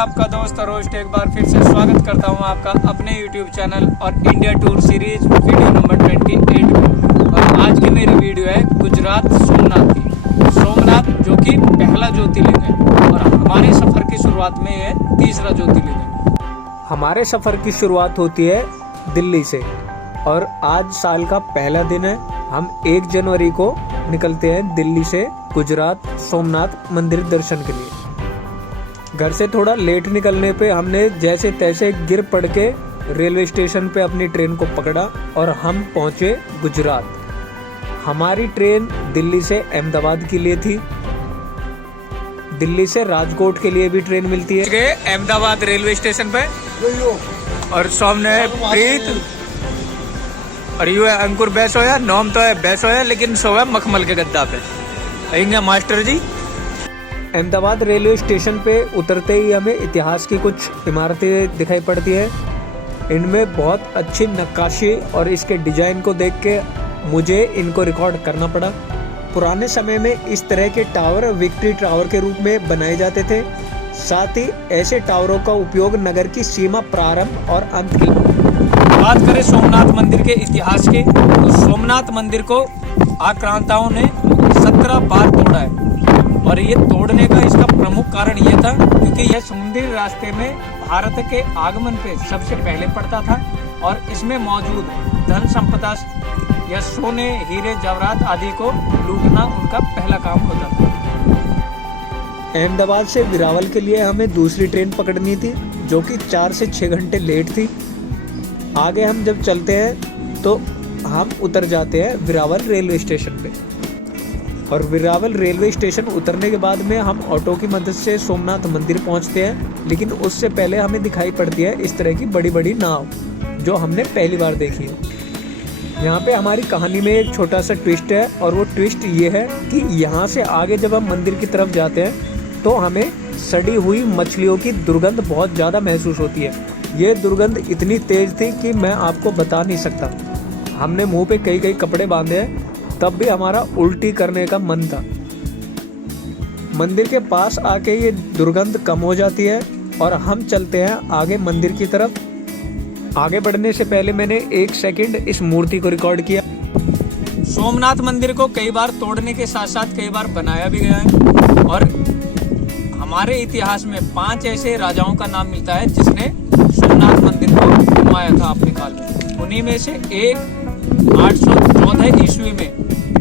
आपका दोस्त रोस्ट एक बार फिर से स्वागत करता हूं आपका अपने YouTube चैनल और India tour series video number 28 में। और आज की मेरी वीडियो है गुजरात सोमनाथ की। सोमनाथ जो कि पहला ज्योतिर्लिंग है और हमारे सफ़र की शुरुआत में है तीसरा ज्योतिर्लिंग है। हमारे सफ़र की शुरुआत होती है दिल्ली से और आज साल का पहला दिन है। हम 1 जनवरी को निकलते हैं दिल्ली से गुजरात सोमनाथ मंदिर दर्शन के लिए। घर से थोड़ा लेट निकलने पे हमने जैसे तैसे गिर पड़ के रेलवे स्टेशन पे अपनी ट्रेन को पकड़ा और हम पहुंचे गुजरात। हमारी ट्रेन दिल्ली से अहमदाबाद के लिए थी। दिल्ली से राजकोट के लिए भी ट्रेन मिलती है। अहमदाबाद रेलवे स्टेशन पे और सामने है प्रीत और यू है अंकुर बैसोया। नाम तो है बैसोया लेकिन सो है मखमल के गद्दा पे। आएंगे मास्टर जी। अहमदाबाद रेलवे स्टेशन पे उतरते ही हमें इतिहास की कुछ इमारतें दिखाई पड़ती है। इनमें बहुत अच्छी नक्काशी और इसके डिजाइन को देख के मुझे इनको रिकॉर्ड करना पड़ा। पुराने समय में इस तरह के टावर विक्ट्री टावर के रूप में बनाए जाते थे। साथ ही ऐसे टावरों का उपयोग नगर की सीमा प्रारंभ और अंत की। बात करें सोमनाथ मंदिर के इतिहास की तो सोमनाथ मंदिर को आक्रांताओं ने 17 बार तोड़ा है और ये तोड़ने का इसका प्रमुख कारण ये था क्योंकि यह समुद्री रास्ते में भारत के आगमन पे सबसे पहले पड़ता था और इसमें मौजूद धन संपदा या सोने हीरे जवाहरात आदि को लूटना उनका पहला काम होता था। अहमदाबाद से वेरावल के लिए हमें दूसरी ट्रेन पकड़नी थी जो कि 4 से 6 घंटे लेट थी। आगे हम जब चलते हैं तो हम उतर जाते हैं वेरावल रेलवे स्टेशन पे और वेरावल रेलवे स्टेशन उतरने के बाद में हम ऑटो की मदद से सोमनाथ मंदिर पहुंचते हैं। लेकिन उससे पहले हमें दिखाई पड़ती है इस तरह की बड़ी बड़ी नाव जो हमने पहली बार देखी है। यहाँ पे हमारी कहानी में एक छोटा सा ट्विस्ट है और वो ट्विस्ट ये है कि यहाँ से आगे जब हम मंदिर की तरफ जाते हैं तो हमें सड़ी हुई मछलियों की दुर्गंध बहुत ज़्यादा महसूस होती है। ये दुर्गंध इतनी तेज थी कि मैं आपको बता नहीं सकता। हमने मुंह पे कई कपड़े बांधे हैं तब भी हमारा उल्टी करने का मन था। मंदिर के पास आके ये दुर्गंध कम हो जाती है और हम चलते हैं आगे मंदिर की तरफ। आगे बढ़ने से पहले मैंने 1 सेकंड इस मूर्ति को रिकॉर्ड किया। सोमनाथ मंदिर को कई बार तोड़ने के साथ साथ कई बार बनाया भी गया है और हमारे इतिहास में 5 ऐसे राजाओं का नाम मिलता है जिसने सोमनाथ मंदिर को बनवाया था अपने काल में। उन्हीं में से एक 814 ईस्वी में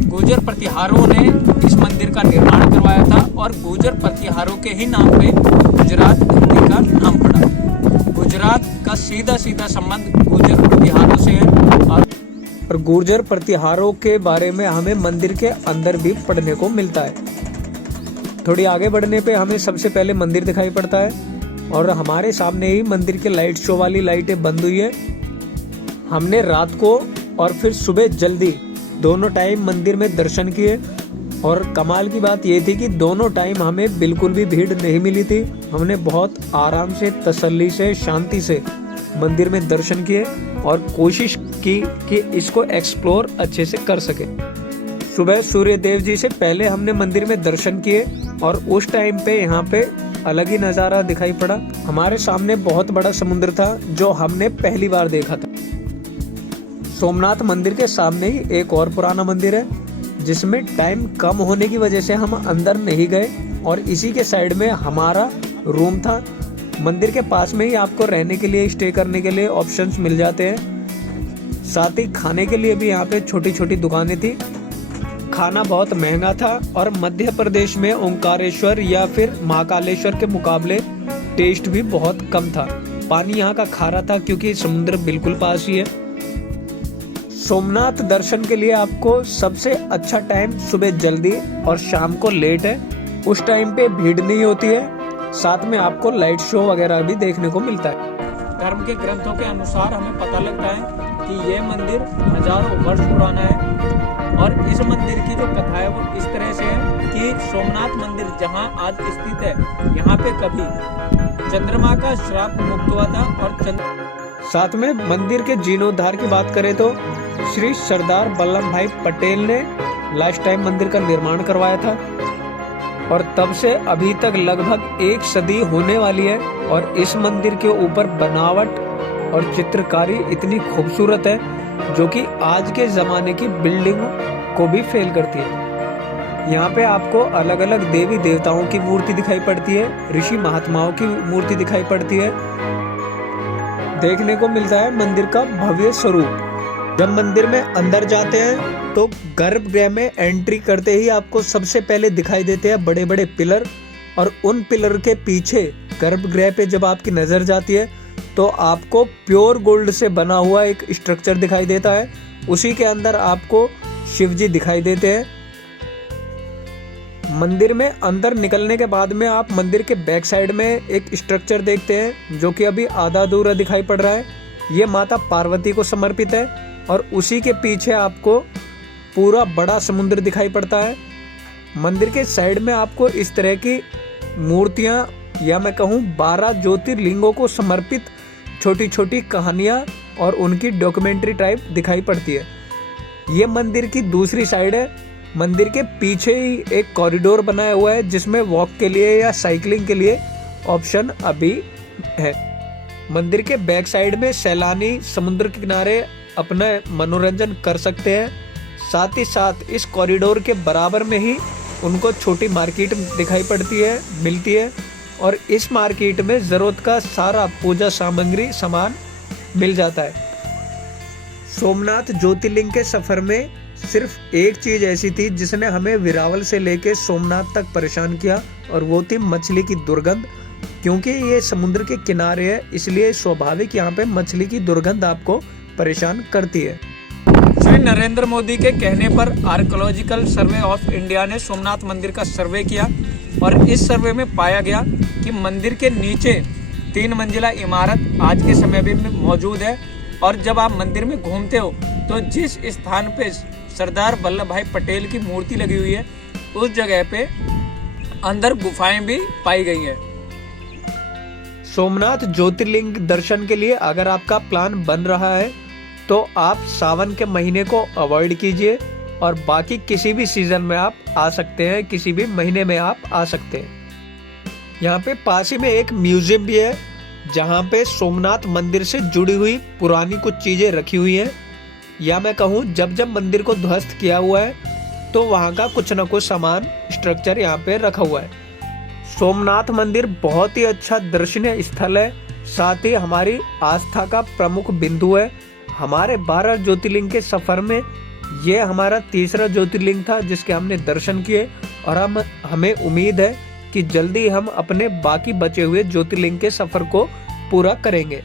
गुर्जर प्रतिहारों ने इस मंदिर का निर्माण करवाया था और गुर्जर प्रतिहारों के ही नाम पे गुजरात मंदिर का नाम पड़ा। गुजरात का सीधा संबंध गुर्जर प्रतिहारों से है और गुर्जर प्रतिहारों के बारे में हमें मंदिर के अंदर भी पढ़ने को मिलता है। थोड़ी आगे बढ़ने पे हमें सबसे पहले मंदिर दिखाई पड़ता है और हमारे सामने ही मंदिर के लाइट शो वाली लाइटें बंद हुई है। हमने रात को और फिर सुबह जल्दी दोनों टाइम मंदिर में दर्शन किए और कमाल की बात ये थी कि दोनों टाइम हमें बिल्कुल भी भीड़ नहीं मिली थी। हमने बहुत आराम से तसल्ली से शांति से मंदिर में दर्शन किए और कोशिश की कि इसको एक्सप्लोर अच्छे से कर सके। सुबह सूर्य देव जी से पहले हमने मंदिर में दर्शन किए और उस टाइम पे यहाँ पे अलग ही नज़ारा दिखाई पड़ा। हमारे सामने बहुत बड़ा समुद्र था जो हमने पहली बार देखा था। सोमनाथ मंदिर के सामने ही एक और पुराना मंदिर है जिसमें टाइम कम होने की वजह से हम अंदर नहीं गए और इसी के साइड में हमारा रूम था। मंदिर के पास में ही आपको रहने के लिए स्टे करने के लिए ऑप्शंस मिल जाते हैं। साथ ही खाने के लिए भी यहाँ पे छोटी छोटी दुकानें थी। खाना बहुत महंगा था और मध्य प्रदेश में ओंकारेश्वर या फिर महाकालेश्वर के मुकाबले टेस्ट भी बहुत कम था। पानी यहाँ का खारा था क्योंकि समुद्र बिल्कुल पास ही है। सोमनाथ दर्शन के लिए आपको सबसे अच्छा टाइम सुबह जल्दी और शाम को लेट है। उस टाइम पे भीड़ नहीं होती है। साथ में आपको लाइट शो वगैरह भी देखने को मिलता है। धर्म के ग्रंथों के अनुसार हमें पता लगता है कि ये मंदिर हजारों वर्ष पुराना है और इस मंदिर की जो कथा है वो इस तरह से है कि सोमनाथ मंदिर जहाँ आज स्थित है यहाँ पे कभी चंद्रमा का श्राप मुक्त हुआ था और साथ में मंदिर के जीर्णोद्धार की बात करें तो श्री सरदार वल्लभ भाई पटेल ने लास्ट टाइम मंदिर का निर्माण करवाया था और तब से अभी तक लगभग 1 सदी होने वाली है और इस मंदिर के ऊपर बनावट और चित्रकारी इतनी खूबसूरत है जो कि आज के ज़माने की बिल्डिंग को भी फेल करती है। यहाँ पे आपको अलग अलग देवी देवताओं की मूर्ति दिखाई पड़ती है, ऋषि महात्माओं की मूर्ति दिखाई पड़ती है। देखने को मिलता है मंदिर का भव्य स्वरूप। जब मंदिर में अंदर जाते हैं तो गर्भगृह में एंट्री करते ही आपको सबसे पहले दिखाई देते हैं बड़े बड़े पिलर, और उन पिलर के पीछे गर्भगृह पे जब आपकी नजर जाती है तो आपको प्योर गोल्ड से बना हुआ एक स्ट्रक्चर दिखाई देता है। उसी के अंदर आपको शिव जी दिखाई देते हैं। मंदिर में अंदर निकलने के बाद में आप मंदिर के बैक साइड में एक स्ट्रक्चर देखते हैं जो कि अभी आधा अधूरा दिखाई पड़ रहा है। ये माता पार्वती को समर्पित है और उसी के पीछे आपको पूरा बड़ा समुद्र दिखाई पड़ता है। मंदिर के साइड में आपको इस तरह की मूर्तियां या मैं कहूँ 12 ज्योतिर्लिंगों को समर्पित छोटी छोटी कहानियां और उनकी डॉक्यूमेंट्री टाइप दिखाई पड़ती है। ये मंदिर की दूसरी साइड है। मंदिर के पीछे ही एक कॉरिडोर बनाया हुआ है जिसमें वॉक के लिए या साइकिलिंग के लिए ऑप्शन अभी है। मंदिर के बैक साइड में सैलानी समुद्र के किनारे अपना मनोरंजन कर सकते हैं। साथ ही साथ इस कॉरिडोर के बराबर में ही उनको छोटी मार्केट दिखाई पड़ती है, मिलती है, और इस मार्केट में ज़रूरत का सारा पूजा सामग्री सामान मिल जाता है। सोमनाथ ज्योतिर्लिंग के सफ़र में सिर्फ एक चीज़ ऐसी थी जिसने हमें वेरावल से लेके सोमनाथ तक परेशान किया, और वो थी मछली की दुर्गंध। क्योंकि ये समुद्र के किनारे है इसलिए स्वाभाविक यहाँ पे मछली की दुर्गंध आपको परेशान करती है। श्री नरेंद्र मोदी के कहने पर आर्कियोलॉजिकल सर्वे ऑफ इंडिया ने सोमनाथ मंदिर का सर्वे किया और इस सर्वे में पाया गया कि मंदिर के नीचे 3 मंजिला इमारत आज के समय में मौजूद है। और जब आप मंदिर में घूमते हो तो जिस स्थान पे सरदार वल्लभ भाई पटेल की मूर्ति लगी हुई है उस जगह पे अंदर गुफाएं भी पाई गई हैं। सोमनाथ ज्योतिर्लिंग दर्शन के लिए अगर आपका प्लान बन रहा है तो आप सावन के महीने को अवॉइड कीजिए और बाकी किसी भी सीजन में आप आ सकते हैं, किसी भी महीने में आप आ सकते हैं। यहाँ पे पास ही में एक म्यूजियम भी है जहाँ पे सोमनाथ मंदिर से जुड़ी हुई पुरानी कुछ चीजें रखी हुई हैं, या मैं कहूँ जब जब मंदिर को ध्वस्त किया हुआ है तो वहाँ का कुछ न कुछ सामान स्ट्रक्चर यहाँ पे रखा हुआ है। सोमनाथ मंदिर बहुत ही अच्छा दर्शनीय स्थल है, साथ ही हमारी आस्था का प्रमुख बिंदु है। हमारे 12 ज्योतिर्लिंग के सफर में ये हमारा तीसरा ज्योतिर्लिंग था जिसके हमने दर्शन किए, और हमें उम्मीद है कि जल्दी हम अपने बाकी बचे हुए ज्योतिर्लिंग के सफर को पूरा करेंगे।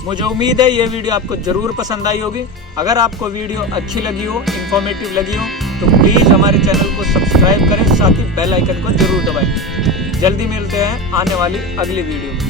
मुझे उम्मीद है ये वीडियो आपको जरूर पसंद आई होगी। अगर आपको वीडियो अच्छी लगी हो, इंफॉर्मेटिव लगी हो तो प्लीज़ हमारे चैनल को सब्सक्राइब करें, साथ ही बेल आइकन को जरूर दबाएं। जल्दी मिलते हैं आने वाली अगली वीडियो में।